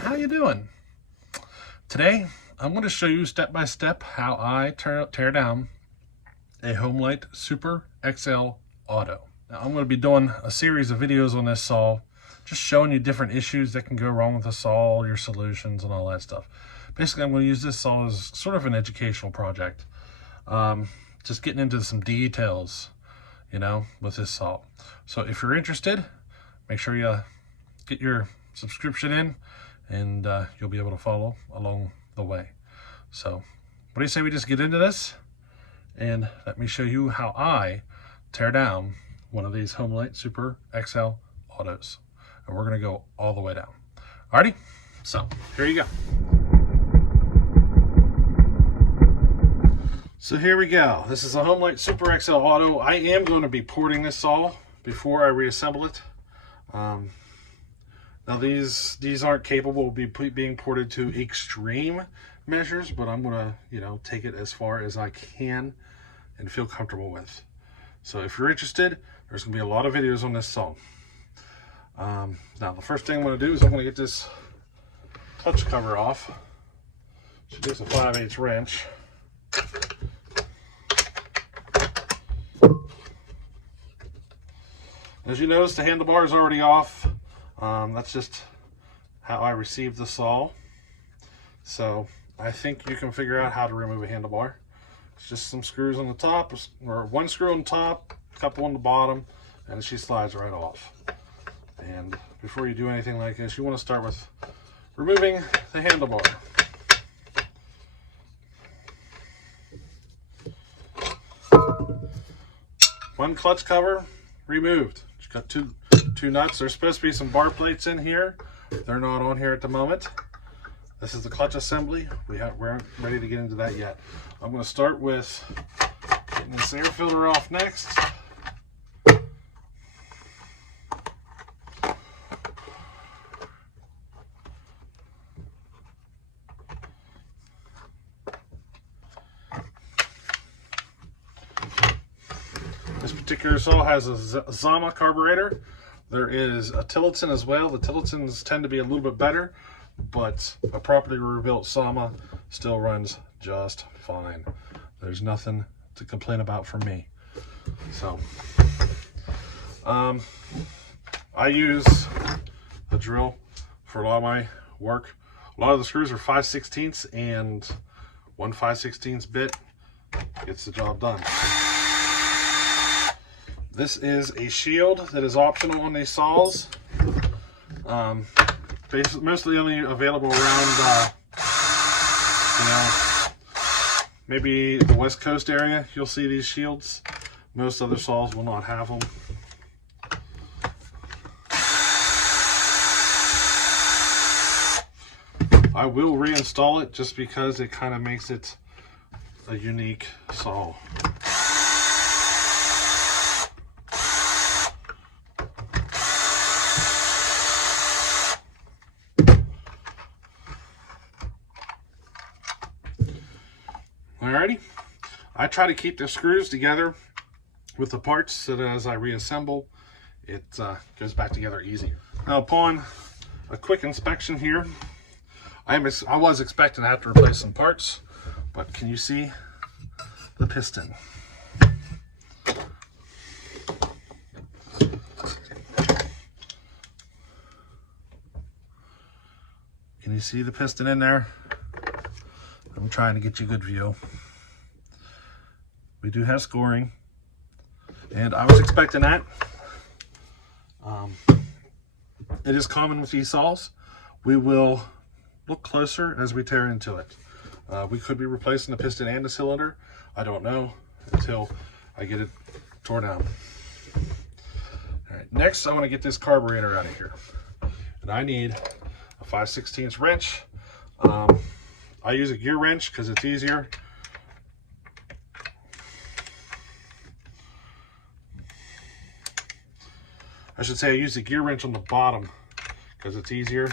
how you doing? Today I'm going to show you step by step how I tear down a Homelite Super XL Auto. Now, I'm going to be doing a series of videos on this saw, just showing you different issues that can go wrong with the saw, your solutions and all that stuff. Basically, I'm going to use this saw as sort of an educational project, just getting into some details, with this saw. So if you're interested, make sure you get your subscription in, and you'll be able to follow along the way. So what do you say we just get into this, and let me show you how I tear down one of these Homelite Super XL Autos, and we're going to go all the way down. Alrighty, so here you go. So here we go. This is a Homelite Super XL Auto. I am going to be porting this saw before I reassemble it. Now these aren't capable of being ported to extreme measures, but I'm gonna, take it as far as I can and feel comfortable with. So if you're interested, there's gonna be a lot of videos on this saw. Now the first thing I'm gonna do is I'm gonna get this clutch cover off. Should use a 5/8 wrench. As you notice, the handlebar is already off. That's just how I received the saw. So I think you can figure out how to remove a handlebar. It's just some screws on the top, or one screw on the top, a couple on the bottom, and she slides right off. And before you do anything like this, you want to start with removing the handlebar. One clutch cover removed. Just got two nuts. There's supposed to be some bar plates in here. They're not on here at the moment. This is the clutch assembly. We aren't ready to get into that yet. I'm going to start with getting this air filter off next. This particular saw has a Zama carburetor. There is a Tillotson as well. The Tillotons tend to be a little bit better, but a properly rebuilt Zama still runs just fine. There's nothing to complain about from me. So, I use a drill for a lot of my work. A lot of the screws are 5/16, and one 5/16 bit gets the job done. This is a shield that is optional on these saws. Mostly only available around, maybe the West Coast area. You'll see these shields. Most other saws will not have them. I will reinstall it just because it kind of makes it a unique saw. Alrighty, I try to keep the screws together with the parts so that as I reassemble, it goes back together easier. Now, upon a quick inspection here, I was expecting to have to replace some parts, but can you see the piston? Can you see the piston in there? I'm trying to get you a good view. We do have scoring, and I was expecting that. It is common with these saws. We will look closer as we tear into it. We could be replacing the piston and the cylinder. I don't know until I get it torn down. All right, next I want to get this carburetor out of here, and I need a 5/16 wrench. I use a gear wrench because it's easier. I should say I use the gear wrench on the bottom because it's easier.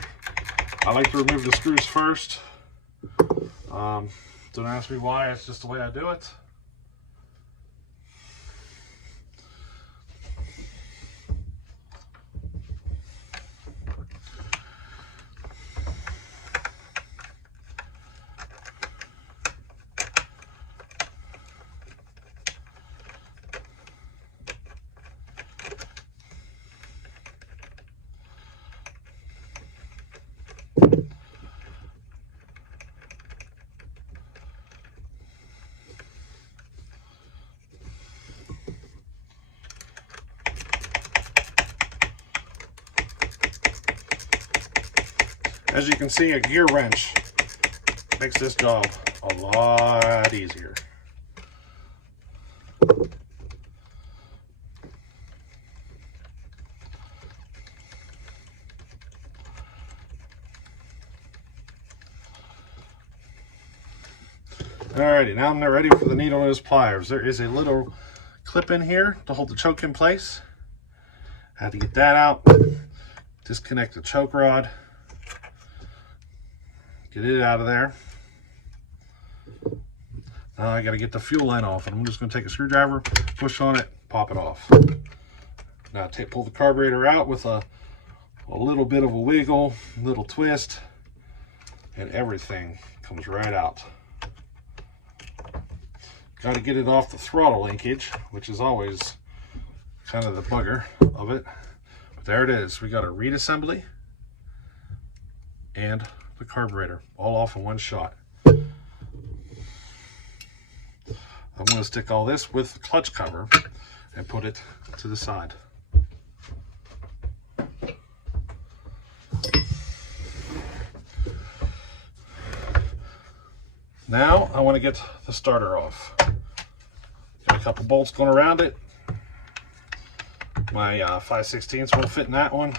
I like to remove the screws first. Don't ask me why, it's just the way I do it. As you can see, a gear wrench makes this job a lot easier. Alrighty, now I'm ready for the needle nose pliers. There is a little clip in here to hold the choke in place. I had to get that out, disconnect the choke rod, get it out of there. Now I got to get the fuel line off, and I'm just going to take a screwdriver, push on it, pop it off. Now pull the carburetor out with a little bit of a wiggle, little twist, and everything comes right out. Got to get it off the throttle linkage, which is always kind of the bugger of it. But there it is. We got a reed assembly and the carburetor all off in one shot. I'm going to stick all this with the clutch cover and put it to the side. Now I want to get the starter off. Got a couple bolts going around it. My 5/16 will fit in that one.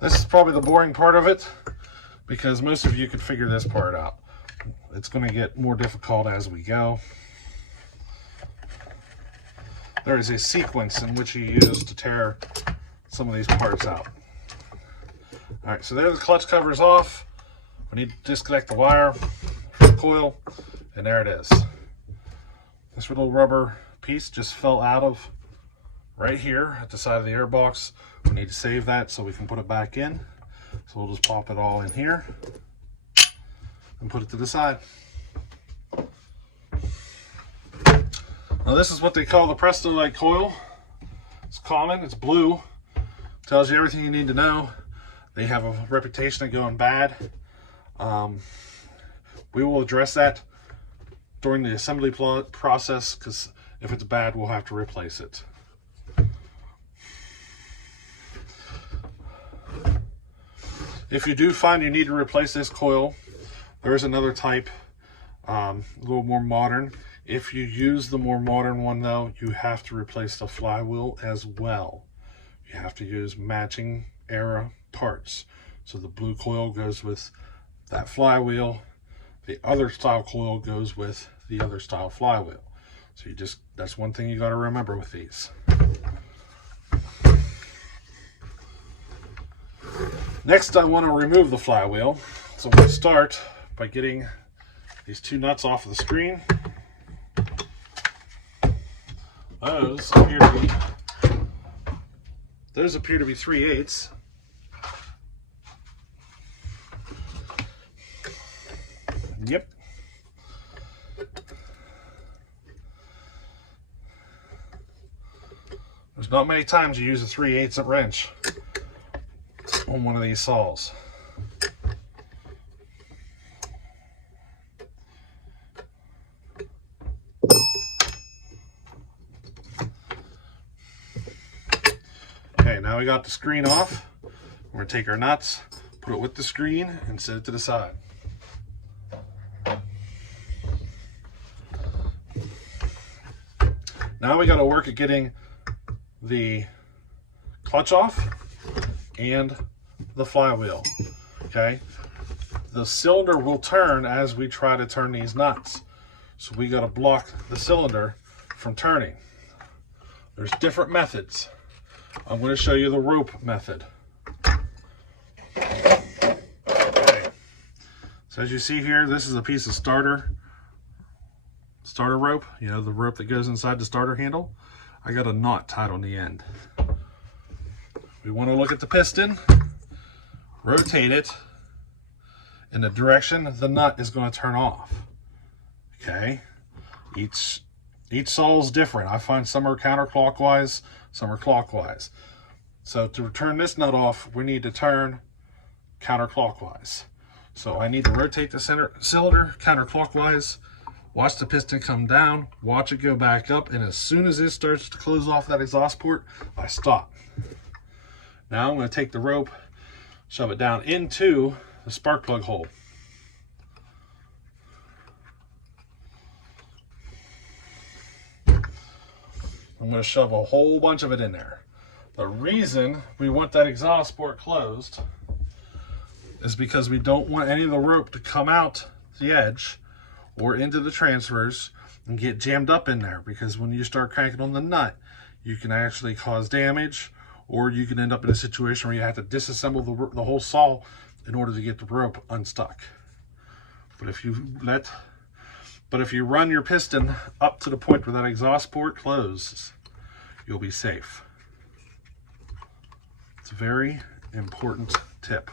This is probably the boring part of it, because most of you could figure this part out. It's going to get more difficult as we go. There is a sequence in which you use to tear some of these parts out. Alright, so there the clutch cover is off. We need to disconnect the wire from the coil, and there it is. This little rubber piece just fell out of right here at the side of the airbox. We need to save that so we can put it back in. So we'll just pop it all in here and put it to the side. Now this is what they call the Presto-like coil. It's common, it's blue. Tells you everything you need to know. They have a reputation of going bad. We will address that during the assembly process, because if it's bad, we'll have to replace it. If you do find you need to replace this coil, there is another type, a little more modern. If you use the more modern one though, you have to replace the flywheel as well. You have to use matching era parts. So the blue coil goes with that flywheel. The other style coil goes with the other style flywheel. So that's one thing you got to remember with these. Next, I want to remove the flywheel. So I'm going to start by getting these two nuts off of the screen. Those appear to be 3/8. Yep. There's not many times you use a 3/8 wrench on one of these saws. Okay, now we got the screen off. We're going to take our nuts, put it with the screen, and set it to the side. Now we got to work at getting the clutch off and the flywheel. Okay, the cylinder will turn as we try to turn these nuts, so we got to block the cylinder from turning. There's different methods. I'm going to show you the rope method. Okay. So as you see here, this is a piece of starter rope, you know, the rope that goes inside the starter handle. I got a knot tied on the end. We want to look at the piston, rotate it in the direction the nut is going to turn off. Okay, each saw is different. I find some are counterclockwise, some are clockwise. So to turn this nut off, we need to turn counterclockwise. So I need to rotate the center cylinder counterclockwise, watch the piston come down, watch it go back up, and as soon as it starts to close off that exhaust port, I stop. Now I'm going to take the rope, shove it down into the spark plug hole. I'm going to shove a whole bunch of it in there. The reason we want that exhaust port closed is because we don't want any of the rope to come out the edge or into the transfers and get jammed up in there, because when you start cranking on the nut, you can actually cause damage, or you can end up in a situation where you have to disassemble the whole saw in order to get the rope unstuck. But if you run your piston up to the point where that exhaust port closes, you'll be safe. It's a very important tip.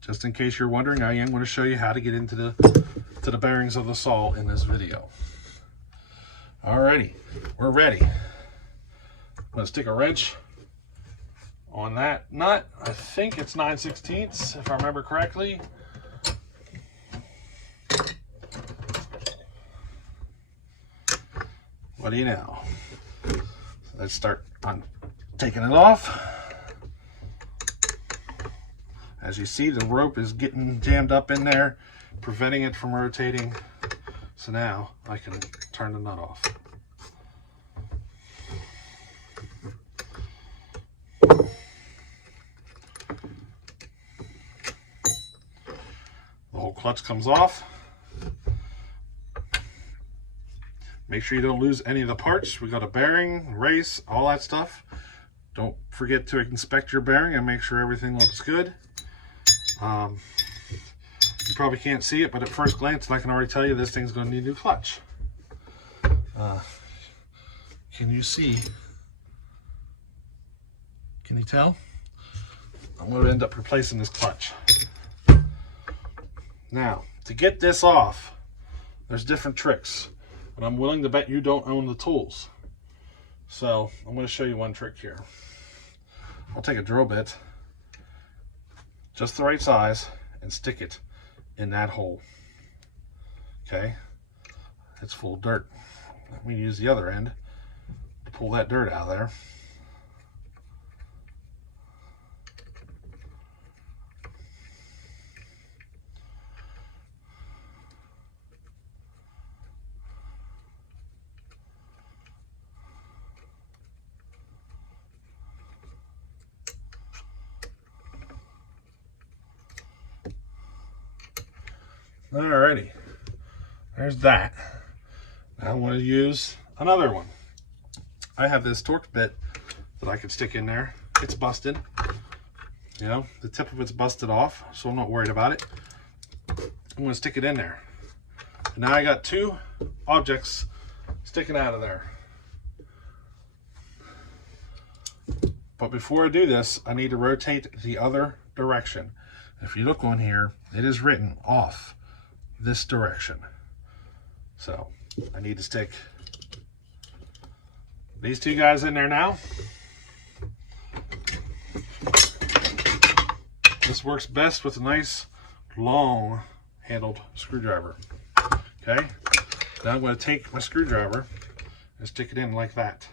Just in case you're wondering, I am going to show you how to get into the bearings of the saw in this video. Alrighty, we're ready. I'm going to stick a wrench on that nut. I think it's 9/16 if I remember correctly. What do you know? Let's start on taking it off. As you see, the rope is getting jammed up in there, preventing it from rotating. So now I can turn the nut off. The whole clutch comes off. Make sure you don't lose any of the parts. We got a bearing, race, all that stuff. Don't forget to inspect your bearing and make sure everything looks good. You probably can't see it, but at first glance, I can already tell you this thing's going to need a new clutch. Can you see? Can you tell? I'm going to end up replacing this clutch. Now, to get this off, there's different tricks, but I'm willing to bet you don't own the tools. So I'm going to show you one trick here. I'll take a drill bit, just the right size, and stick it in that hole. Okay, it's full of dirt. We use the other end to pull that dirt out of there. Alrighty, there's that. Now I want to use another one. I have this torque bit that I can stick in there. It's busted. You know, the tip of it's busted off, so I'm not worried about it. I'm going to stick it in there. And now I got two objects sticking out of there. But before I do this, I need to rotate the other direction. If you look on here, it is written off this direction. So I need to stick these two guys in there now. This works best with a nice long handled screwdriver. Okay, now I'm going to take my screwdriver and stick it in like that,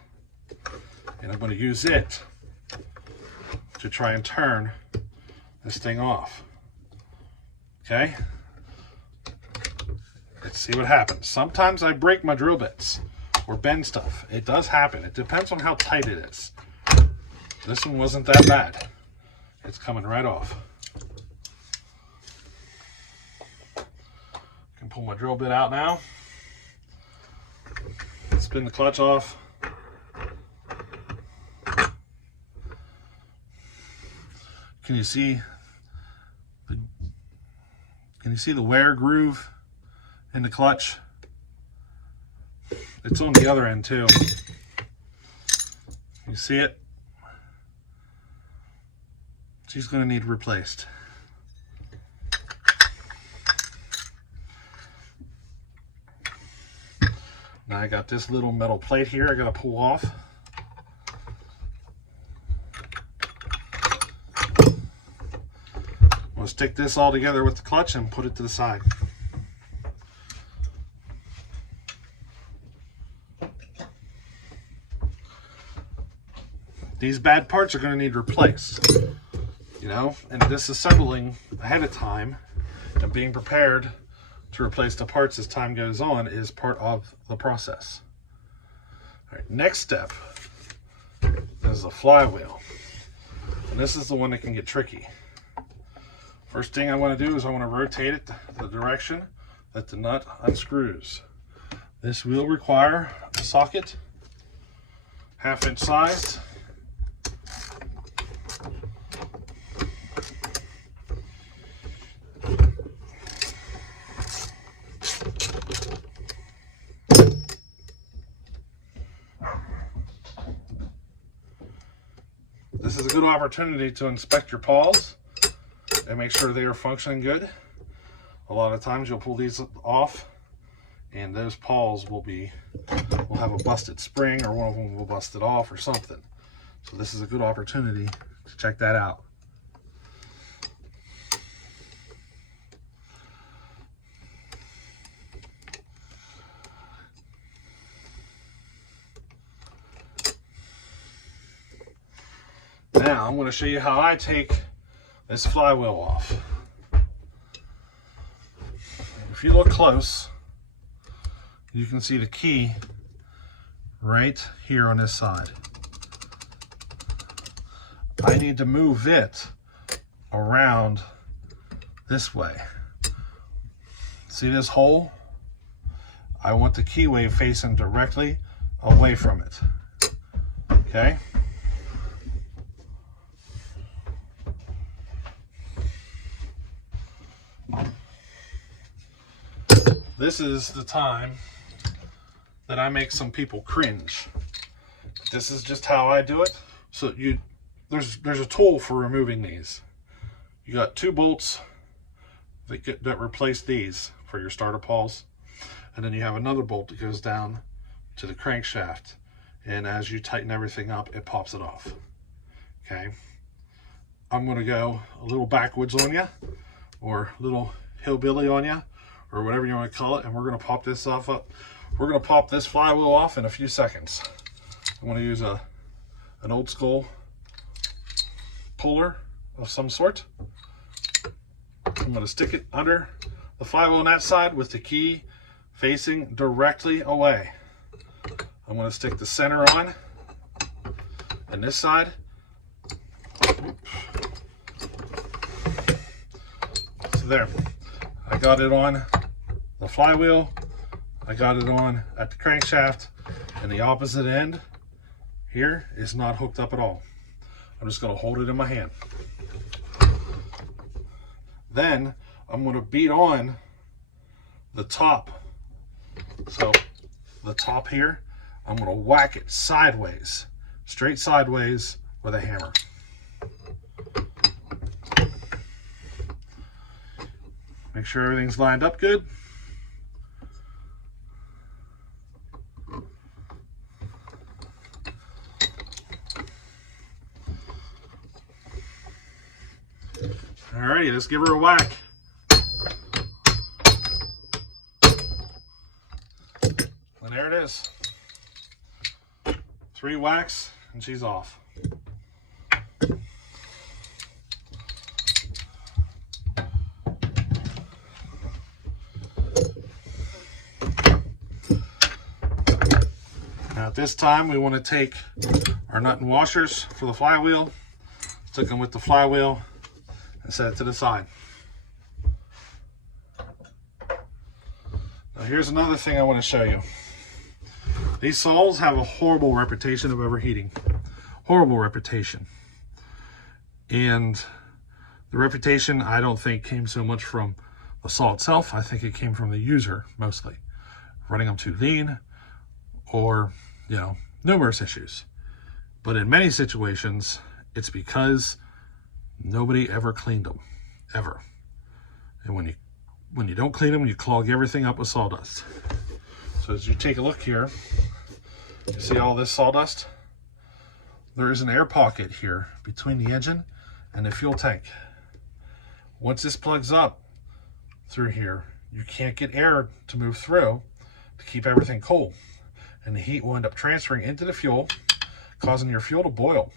and I'm going to use it to try and turn this thing off. Okay, let's see what happens. Sometimes I break my drill bits or bend stuff. It does happen. It depends on how tight it is. This one wasn't that bad. It's coming right off. I can pull my drill bit out now. Spin the clutch off. Can you see the wear groove in the clutch? It's on the other end too. You see it? she's going to need replaced. Now I got this little metal plate here I got to pull off. I'm going to stick this all together with the clutch and put it to the side. These bad parts are going to need replaced, you know, and disassembling ahead of time and being prepared to replace the parts as time goes on is part of the process. All right, next step is the flywheel. And this is the one that can get tricky. First thing I want to do is I want to rotate it the direction that the nut unscrews. This will require a socket, 1/2 inch sized. This is a good opportunity to inspect your pawls and make sure they are functioning good. A lot of times you'll pull these off and those pawls will have a busted spring, or one of them will bust it off or something. So this is a good opportunity to check that out. Now I'm going to show you how I take this flywheel off. If you look close, you can see the key right here on this side. I need to move it around this way. See this hole? I want the key wave facing directly away from it. Okay? This is the time that I make some people cringe. This is just how I do it. So there's a tool for removing these. You got 2 bolts that replace these for your starter pawls, and then you have another bolt that goes down to the crankshaft, and as you tighten everything up, it pops it off. Okay, I'm going to go a little backwoods on you, or a little hillbilly on you, or whatever you want to call it, and we're going to pop this off up. We're going to pop this flywheel off in a few seconds. I'm going to use an old school puller of some sort. I'm going to stick it under the flywheel on that side with the key facing directly away. I'm going to stick the center on and this side. So there, I got it on the flywheel, I got it on at the crankshaft, and the opposite end here is not hooked up at all. I'm just going to hold it in my hand. Then I'm going to beat on the top. So the top here, I'm going to whack it sideways, straight sideways with a hammer. Make sure everything's lined up good. Alrighty, let's give her a whack. And there it is. 3 whacks and she's off. Now at this time we want to take our nut and washers for the flywheel, stick them with the flywheel, and set it to the side. Now here's another thing I want to show you. These saws have a horrible reputation of overheating. Horrible reputation. And the reputation, I don't think, came so much from the saw itself. I think it came from the user mostly. Running them too lean, or, you know, numerous issues. But in many situations, it's because Nobody ever cleaned them, ever. And when you don't clean them, you clog everything up with sawdust. So as you take a look here, you see all this sawdust? There is an air pocket here between the engine and the fuel tank. Once this plugs up through here, you can't get air to move through to keep everything cool. And the heat will end up transferring into the fuel, causing your fuel to boil.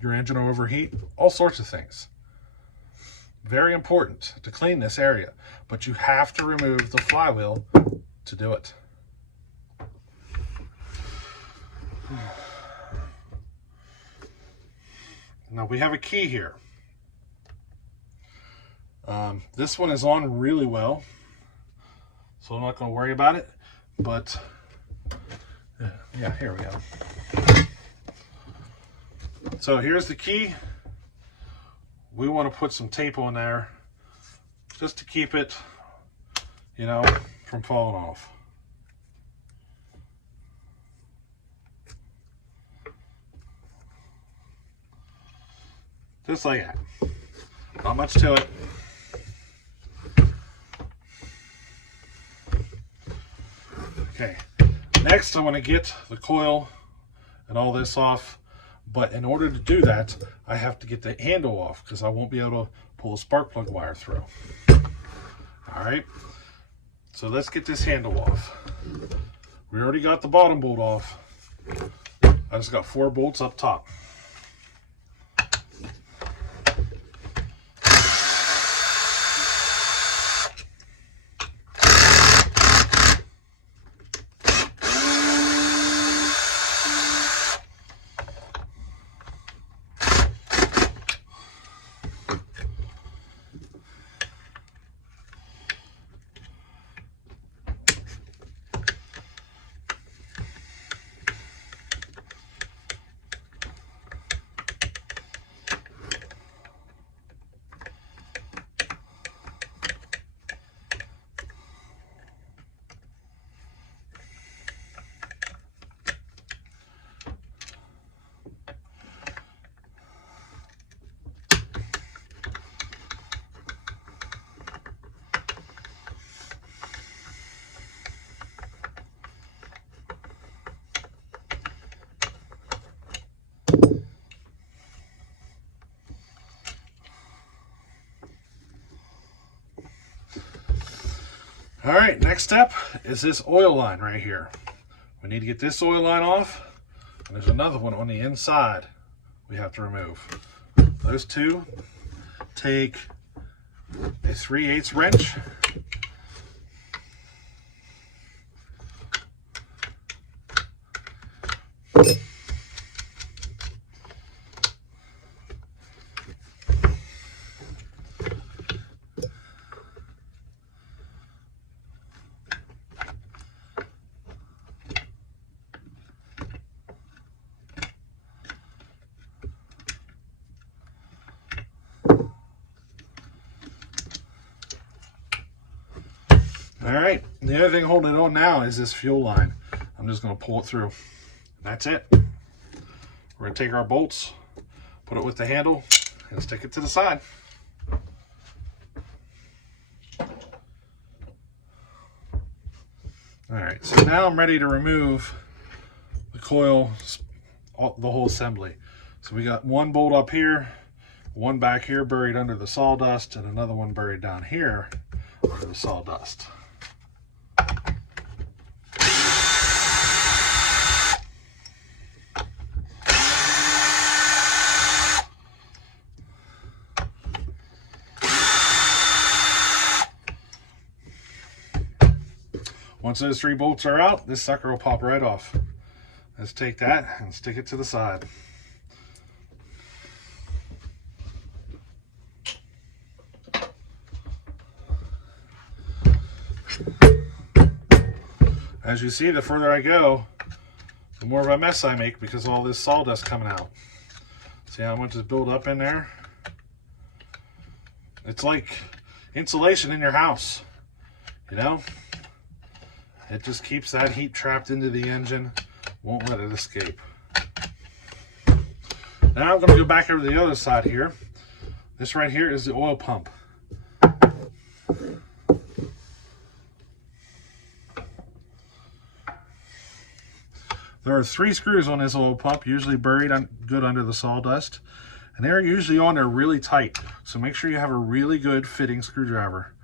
Your engine will overheat, all sorts of things. Very important to clean this area, but you have to remove the flywheel to do it. Now we have a key here. This one is on really well, so I'm not going to worry about it, but yeah, here we go. So here's the key. We want to put some tape on there just to keep it, you know, from falling off. Just like that. Not much to it. Okay, next I want to get the coil and all this off, but in order to do that, I have to get the handle off because I won't be able to pull a spark plug wire through. All right, so let's get this handle off. We already got the bottom bolt off. I just got 4 bolts up top. All right, next step is this oil line right here. We need to get this oil line off, and there's another one on the inside we have to remove. Those two take a 3/8 wrench. All right, the other thing holding it on now is this fuel line. I'm just going to pull it through. That's it. We're going to take our bolts, put it with the handle, and stick it to the side. All right, so now I'm ready to remove the coil, the whole assembly. So we got one bolt up here, one back here buried under the sawdust, and another one buried down here under the sawdust. Once those 3 bolts are out, this sucker will pop right off. Let's take that and stick it to the side. As you see, the further I go, the more of a mess I make because of all this sawdust coming out. See how much is built up in there? It's like insulation in your house, you know? It just keeps that heat trapped into the engine, won't let it escape. Now I'm going to go back over to the other side here This right here is the oil pump. There are 3 screws on this oil pump, usually buried good under the sawdust. And they're usually on there really tight. So make sure you have a really good fitting screwdriver.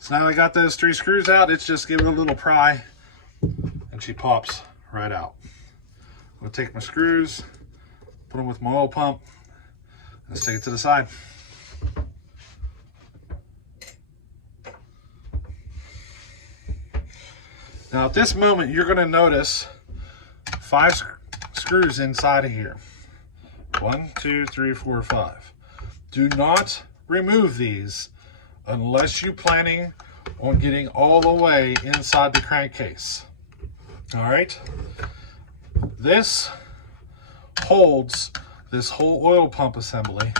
So now I got those 3 screws out, it's just giving it a little pry and she pops right out. I'm gonna take my screws, put them with my oil pump, and stick it to the side. Now at this moment, you're gonna notice 5 screws inside of here. 1, 2, 3, 4, 5. Do not remove these unless you're planning on getting all the way inside the crankcase. All right? This holds this whole oil pump assembly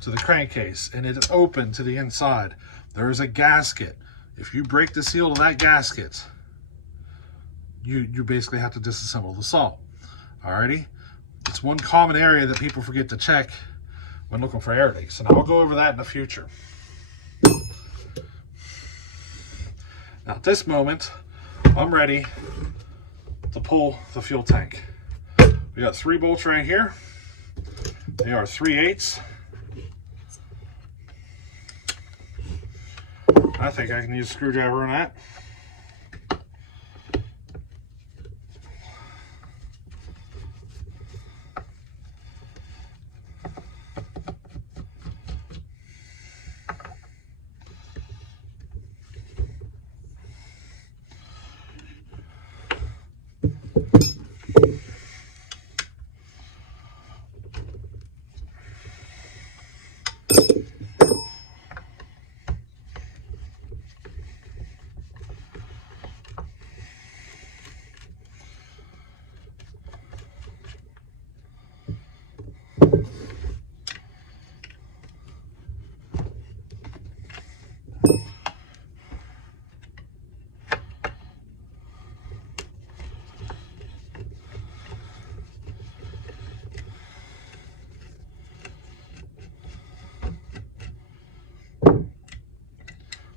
to the crankcase, and it is open to the inside. There is a gasket. If you break the seal of that gasket, you basically have to disassemble the saw. Alrighty? It's one common area that people forget to check when looking for air leaks, and I'll go over that in the future. Now at this moment, I'm ready to pull the fuel tank. We got 3 bolts right here. They are 3/8. I think I can use a screwdriver on that.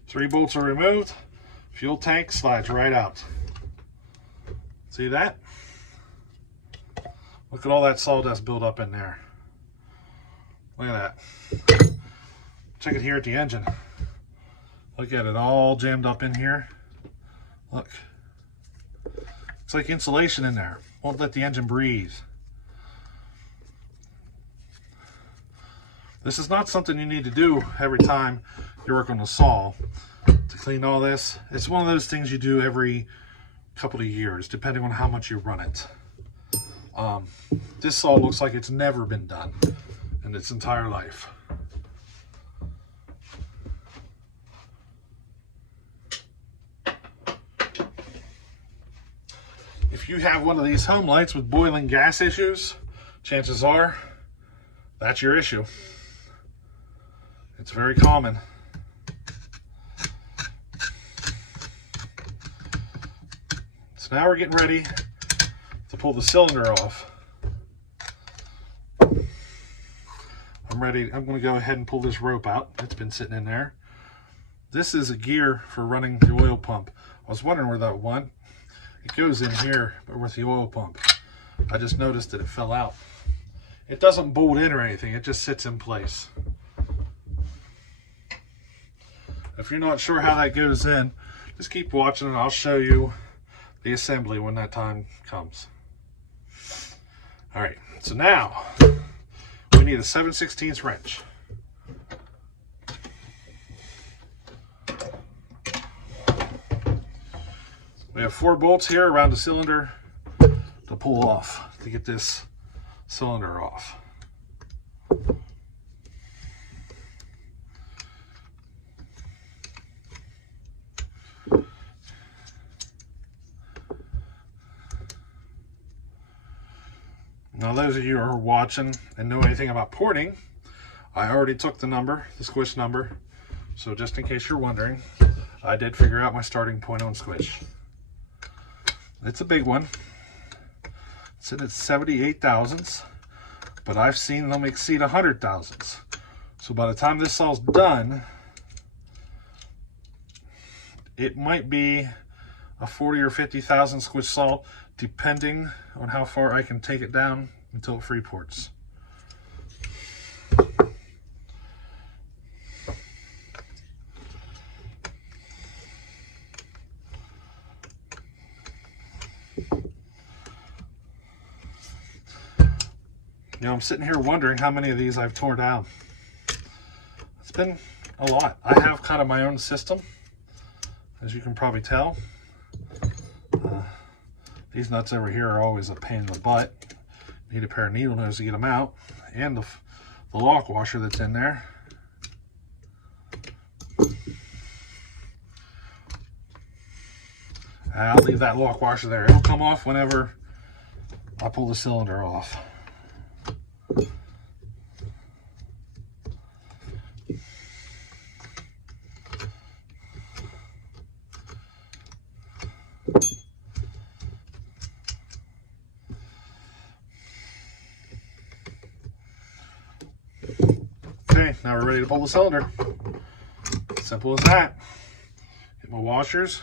Three bolts are removed. Fuel tank slides right out. See that? Look at all that sawdust built up in there. Look at that. Check it here at the engine. Look at it all jammed up in here. Look. It's like insulation in there. Won't let the engine breathe. This is not something you need to do every time you work on the saw to clean all this. It's one of those things you do every couple of years, depending on how much you run it. This saw looks like it's never been done in its entire life. If you have one of these Homelites with boiling gas issues, chances are that's your issue. It's very common. So now we're getting ready to pull the cylinder off. I'm ready. I'm going to go ahead and pull this rope out. It's been sitting in there. This is a gear for running the oil pump. I was wondering where that went. It goes in here, but with the oil pump. I just noticed that it fell out. It doesn't bolt in or anything. It just sits in place. If you're not sure how that goes in, just keep watching and I'll show you the assembly when that time comes. All right, so now we need a 7/16 wrench. We have 4 bolts here around the cylinder to pull off to get this cylinder off. Now those of you who are watching and know anything about porting, I already took the number, the squish number, so just in case you're wondering, I did figure out my starting point on squish. It's a big one. It's in its 78 thousandths, but I've seen them exceed 100 thousandths. So by the time this saw's done, it might be a 40 or 50 thousand squish saw, depending on how far I can take it down until it free ports. You know, I'm sitting here wondering how many of these I've torn down. It's been a lot. I have kind of my own system, as you can probably tell. These nuts over here are always a pain in the butt. Need a pair of needle nose to get them out, and the lock washer that's in there. I'll leave that lock washer there. It'll come off whenever I pull the cylinder off. Okay, now we're ready to pull the cylinder. Simple as that. Get my washers.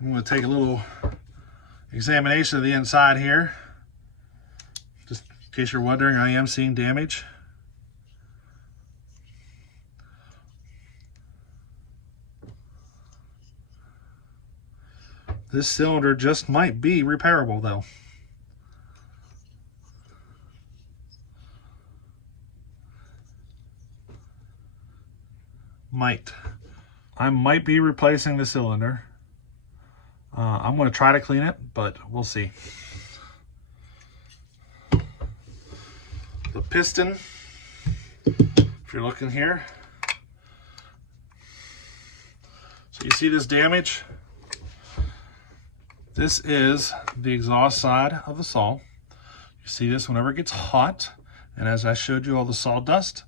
I'm going to take a little examination of the inside here. Just in case you're wondering, I am seeing damage. This cylinder just might be repairable though. I might be replacing the cylinder. I'm going to try to clean it, but we'll see. The piston, if you're looking here, so you see this damage? This is the exhaust side of the saw. You see this whenever it gets hot, and as I showed you all the sawdust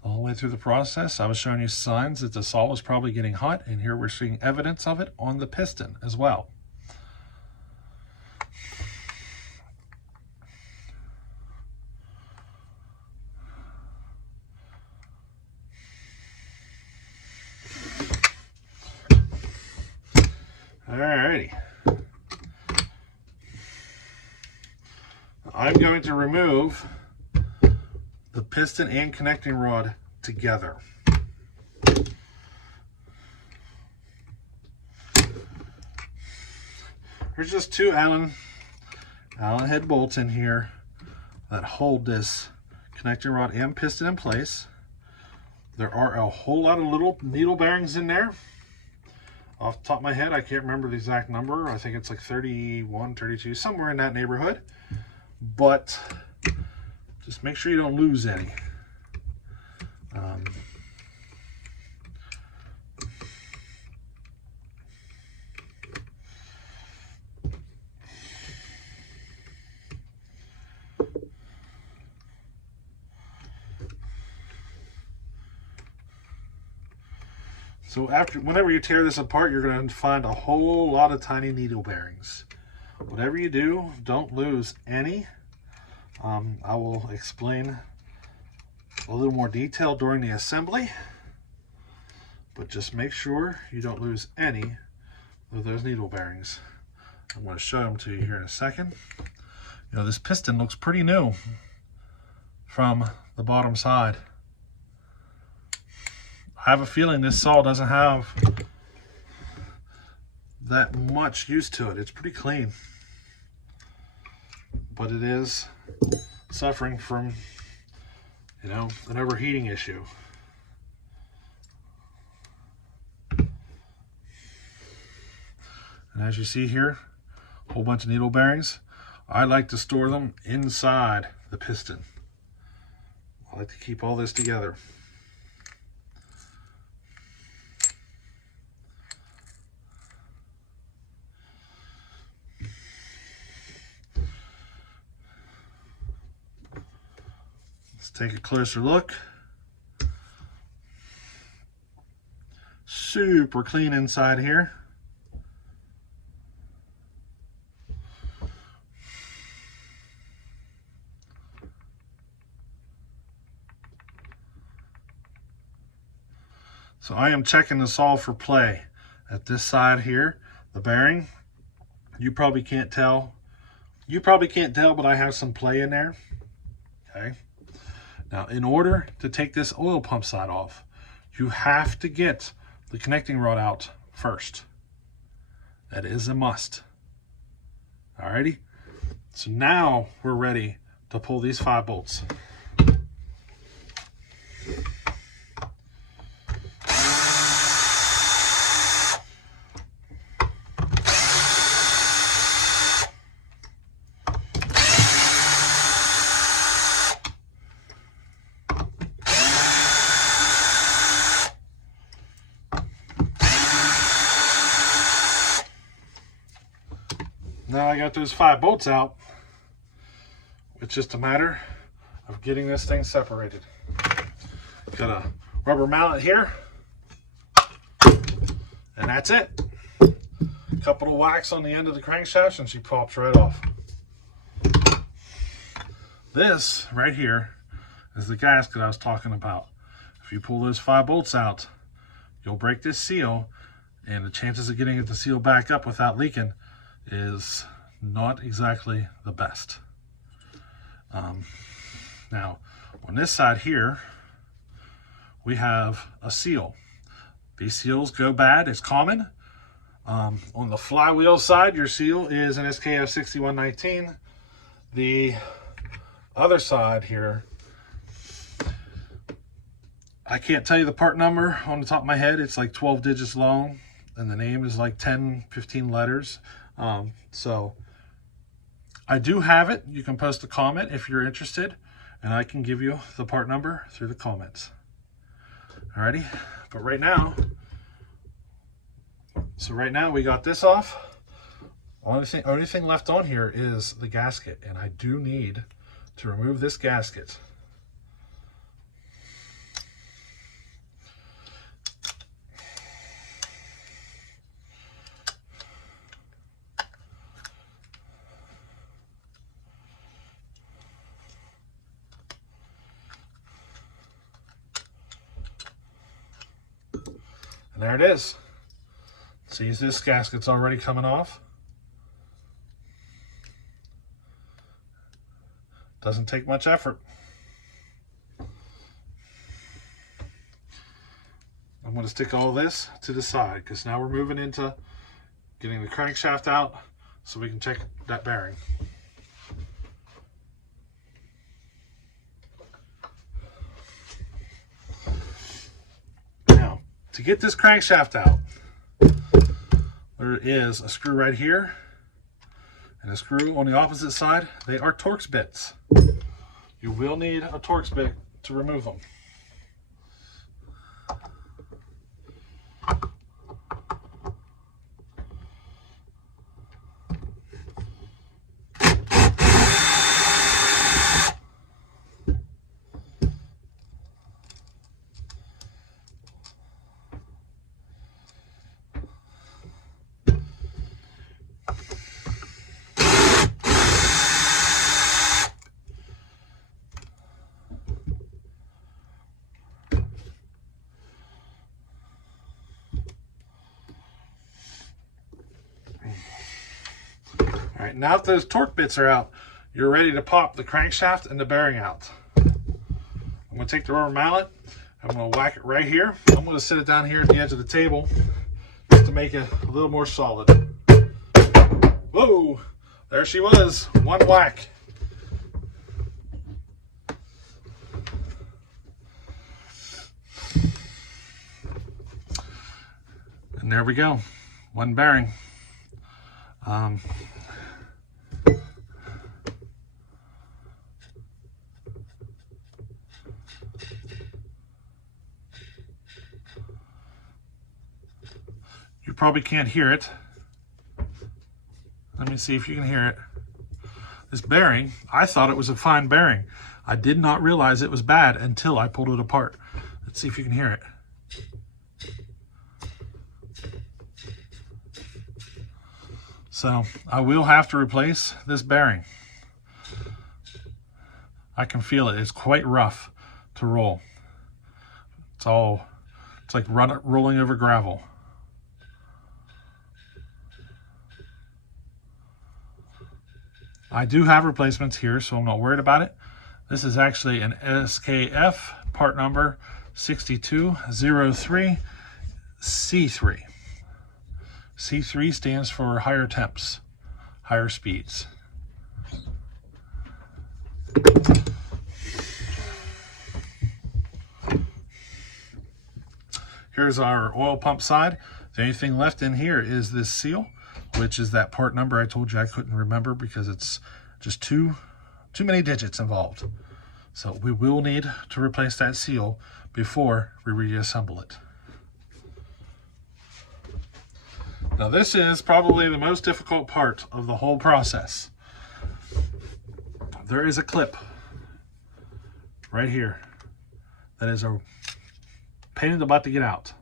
the whole way through the process, I was showing you signs that the saw was probably getting hot, and here we're seeing evidence of it on the piston as well. Alrighty. I'm going to remove the piston and connecting rod together. There's just 2 Allen head bolts in here that hold this connecting rod and piston in place. There are a whole lot of little needle bearings in there. Off the top of my head, I can't remember the exact number. I think it's like 31, 32, somewhere in that neighborhood. But just make sure you don't lose any. So whenever you tear this apart, you're going to find a whole lot of tiny needle bearings. Whatever you do, don't lose any. I will explain a little more detail during the assembly, but just make sure you don't lose any of those needle bearings. I'm going to show them to you here in a second. You know, this piston looks pretty new from the bottom side. I have a feeling this saw doesn't have that much use to it. It's pretty clean, but it is suffering from, you know, an overheating issue. And as you see here, a whole bunch of needle bearings. I like to store them inside the piston. I like to keep all this together. Let's take a closer look. Super clean inside here. So I am checking this all for play. At this side here, the bearing, you probably can't tell. You probably can't tell, but I have some play in there. Okay. Now, in order to take this oil pump side off, you have to get the connecting rod out first. That is a must. Alrighty. So now we're ready to pull these 5 bolts. Now I got those 5 bolts out. It's just a matter of getting this thing separated. Got a rubber mallet here, and that's it. A couple of whacks on the end of the crankshaft and she pops right off. This right here is the gasket I was talking about. If you pull those 5 bolts out, you'll break this seal, and the chances of getting it to seal back up without leaking is not exactly the best. Now, on this side here, we have a seal. These seals go bad, it's common. On the flywheel side, your seal is an SKF 6119. The other side here, I can't tell you the part number on the top of my head. It's like 12 digits long, and the name is like 10, 15 letters. So I do have it. You can post a comment if you're interested, and I can give you the part number through the comments. Alrighty, but right now we got this off. Only thing left on here is the gasket, and I do need to remove this gasket. And there it is. See, this gasket's already coming off. Doesn't take much effort. I'm going to stick all this to the side because now we're moving into getting the crankshaft out so we can check that bearing. Now, to get this crankshaft out, there is a screw right here and a screw on the opposite side. They are Torx bits. You will need a Torx bit to remove them. All right, now that those torque bits are out, you're ready to pop the crankshaft and the bearing out. I'm going to take the rubber mallet, I'm going to whack it right here. I'm going to sit it down here at the edge of the table just to make it a little more solid. Whoa, there she was, one whack. And there we go, one bearing. You probably can't hear it. Let me see if you can hear it. This bearing, I thought it was a fine bearing. I did not realize it was bad until I pulled it apart. Let's see if you can hear it. So I will have to replace this bearing. I can feel it. It's quite rough to roll. It's like rolling over gravel. I do have replacements here, so I'm not worried about it. This is actually an SKF part number 6203 C3. C3 stands for higher temps, higher speeds. Here's our oil pump side. The only thing left in here is this seal, which is that part number I told you I couldn't remember because it's just too many digits involved. So we will need to replace that seal before we reassemble it. Now this is probably the most difficult part of the whole process. There is a clip right here that is a pain in the butt to get out.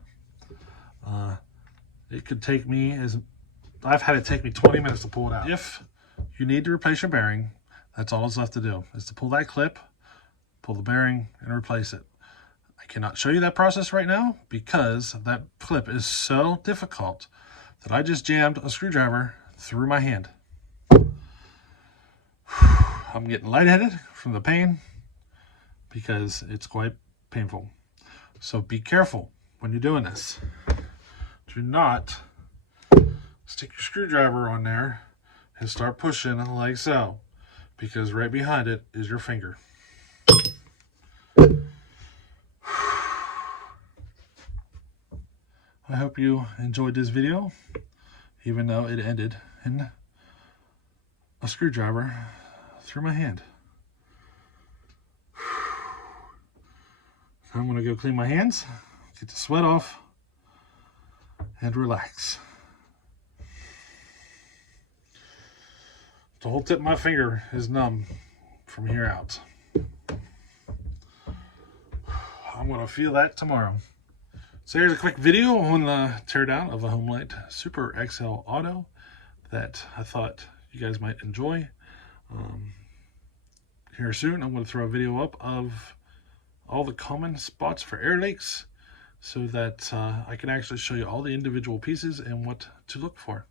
It could take me, I've had it take me 20 minutes to pull it out. If you need to replace your bearing, that's all that's left to do, is to pull that clip, pull the bearing, and replace it. I cannot show you that process right now because that clip is so difficult that I just jammed a screwdriver through my hand. I'm getting lightheaded from the pain because it's quite painful. So be careful when you're doing this. Do not stick your screwdriver on there and start pushing like so, because right behind it is your finger. I hope you enjoyed this video, even though it ended in a screwdriver through my hand. I'm going to go clean my hands, get the sweat off, and relax. The whole tip of my finger is numb from here out. I'm going to feel that tomorrow. So here's a quick video on the teardown of a Homelite Super XL Auto that I thought you guys might enjoy. Here soon I'm going to throw a video up of all the common spots for air leaks so that I can actually show you all the individual pieces and what to look for.